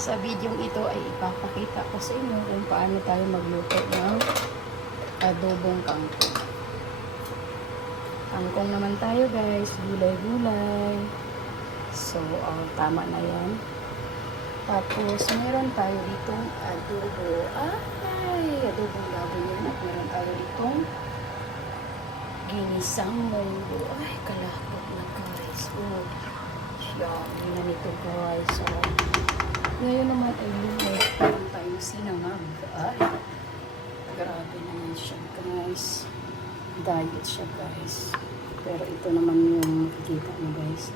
sa video ito ay ipapakita ko sa inyo kung paano tayo magluto ng adobong kangkong. Kangkong naman tayo guys, gulay-gulay. So, oh, tama na yan. Tapos, meron tayo ditong adobo. Ay, adobong baboy yan. At meron tayo ditong ginisang munggo. Ay, kalapot na guys. Oh, yummy na nito guys. So, ngayon naman ay lumay meron tayong sinangag. Ay, grabe naman siya guys. Diet siya guys. Pero ito naman yung makikita mo guys.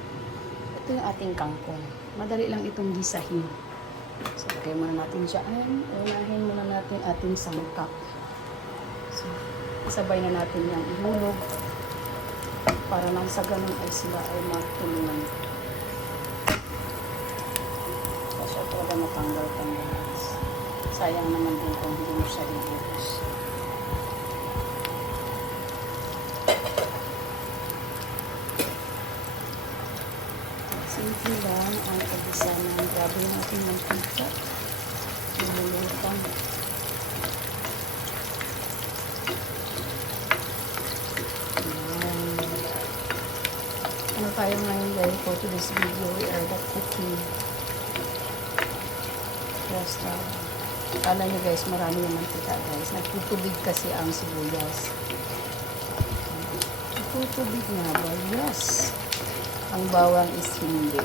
Ito yung ating kangkong. Madali lang itong gisahin. So, kaya muna natin dyan. Unahin muna natin ating sangkap. So, isabay na natin yung ihulog para nang sa ganun ay sila ay magtulungan. Kasi talaga matanggal guys. Sayang naman din kung hindi mo siya ibubos. Simple lang ang pag-isa ng grabe yung ating mantika. Ayan. Ano tayo ngayon guys for today's video we are the cooking. Yes, uh, Kala nyo guys, marami yung mantika guys. Nagtutubig kasi ang sibuyas. Nagtutubig nga ba? Yes. Ang bawang is hindi.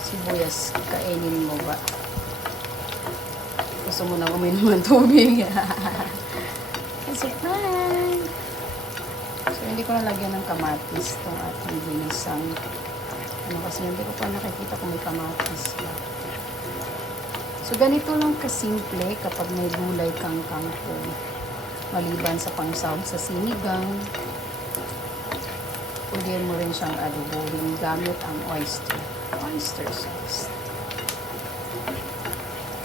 Sibuyas, kainin mo ba? Gusto mo na uminom ng tubig. Kasi fine. So, hindi ko nalagyan ng kamatis itong ating ginisang. Ano kasi hindi ko pa nakikita kung may kamatis ba. So, ganito lang kasimple kapag may gulay kang kangkong. Maliban sa pangsahog sa sinigang, pwede mo rin siyang adobohin gamit ang oyster. Oyster sauce.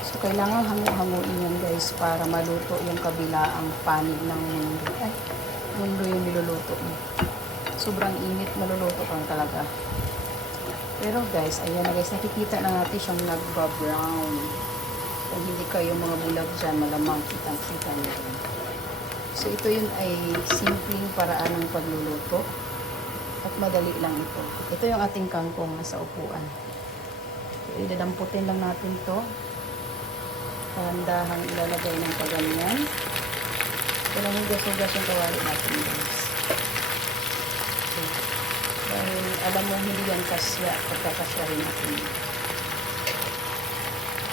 So, kailangan hangu-hanguin yan guys para maluto yung kabilaang panig ng mundo. Ay, mundo yung niluluto mo. Sobrang init, maluluto kang talaga. Pero guys, ayan na guys, nakikita na natin siyang nagba-brown. Kung hindi kayo mga bulag dyan, malamang kitang-kita nyo. So, ito yun ay simpleng paraan ng pagluluto. At madali lang ito. Ito yung ating kangkong nasa upuan. So, idadamputin lang natin to. Dahan-dahang ilalagay ng paganyan. Pero hugas-hugas yung kawali natin guys. So, dahil alam mo hindi yan kasya, pagkakasya rin natin.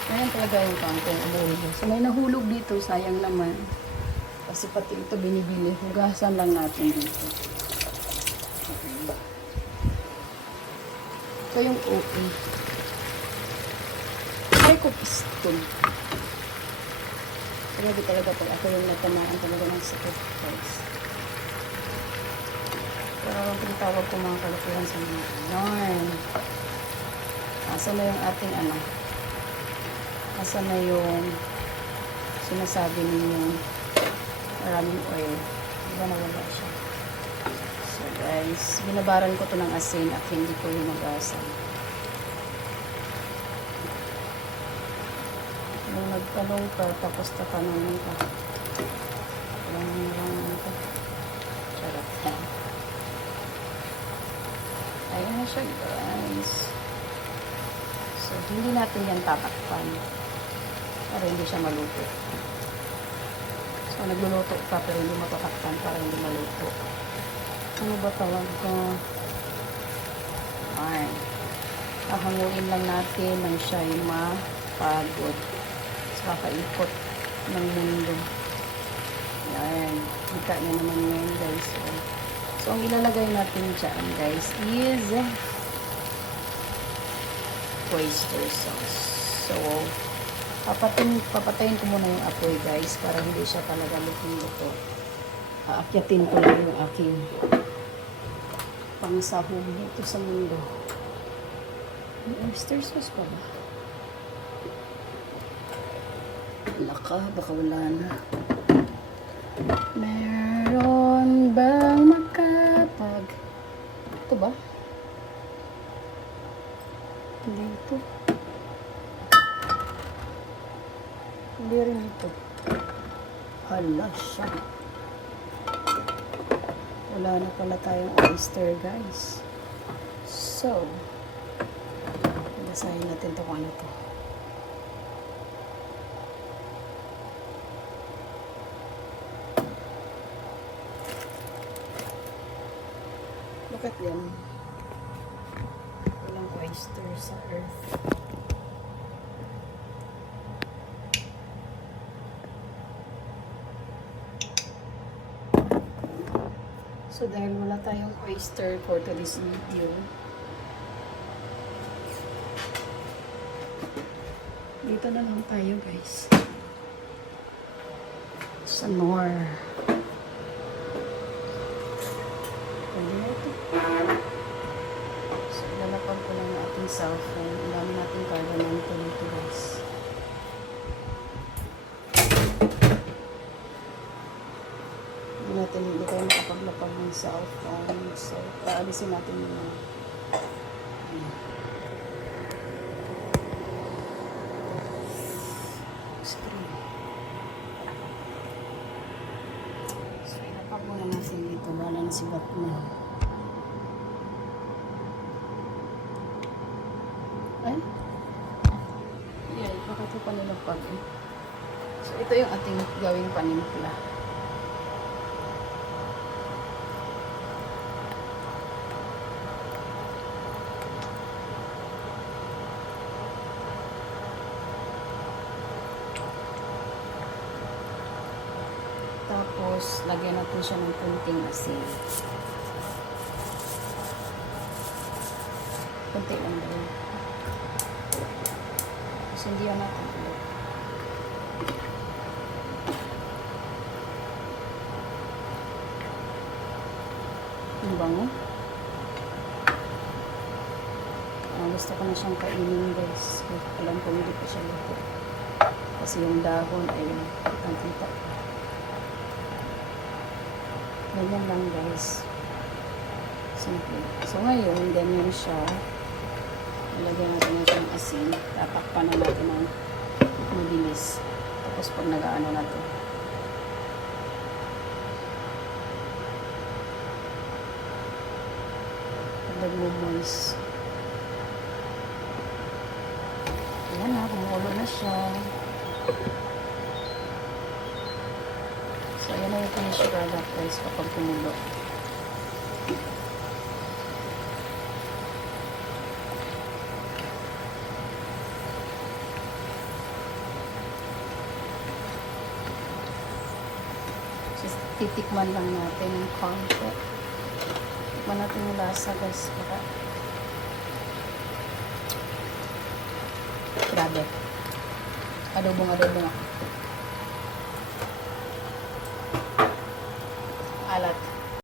Ayan talaga yung kangkong umuhulog. So may nahulog dito, sayang naman. Kasi pati ito binibili. Hugasan lang natin dito. Ito yung OA. Try ko piston. Grabe talaga pag ako yung natamaan talaga ng sakit guys. Pero ang tinatawag ko mga kalukuhan sa mga yarn. Asa na yung ating ano? Asa na yung sinasabi ninyong maraming oil. Diba nawala siya? So guys, binabaran ko to ng asin at hindi ko yung magasan. Nung nagtanong ka, tapos tatanungin ka. Walang lang ka. Charot. Ayan na siya guys. So, hindi natin yan tatakpan. Para hindi siya maluto. So, nagluluto ka pero hindi matatakpan para hindi maluto. Ano ba talaga? Ayan. Kahanguin lang natin nang siya ay mapagod sa kakaikot ng mundo. Ayan. Kita niyo naman ngayon guys. So, so, ang ilalagay natin dyan guys is oyster sauce. So, papatayin, papatayin ko muna yung apoy guys para hindi siya talaga luto-luto. Aakyatin ko lang yung aking pangsahog dito sa mundo. May oyster sauce pa ba? Wala ka, baka wala na. Meron bang makapag... Ito ba? Hindi. Hindi rin ito. Hala siya. Wala na pala tayong oyster, guys. So, basahin natin to kung ano to. At them. Walang oyster sa earth. So dahil wala tayong oyster for today's video, dito na lang tayo guys. Sa Nor. Pwede na ito. So lalapag ko lang ang ating cellphone. Ang dami nating karga nito dito guys. Hindi natin, hindi tayo makapaglapag ng cellphone. So, paalisin natin yung mga screen. So, ilapag muna natin dito. Wala na si Batman. Ay? Yeah, baka ito pa nilapag eh. So, ito yung ating gawing panimpla. Tapos, lagyan natin siya ng kunting asin. Kunti lang hindi yan natin ulit. Ang bango. Ah, gusto ko na siyang kainin guys. Alam ko hindi pa siya luto. Kasi yung dahon ay nakita pa. Ganyan lang guys. Simple. So ngayon, ganyan siya. Ilagyan natin natin yung asin. Tatakpan na natin ng mabilis. Tapos pag nag-ano na to. Pag nagmo-moist. Ayan na, kumulo na siya. So, ayan na yung finished guys kapag kumulo. Just titikman lang natin ng konti. Tikman natin yung lasa guys. Baka Grabe. Adobong adobong ako. alak.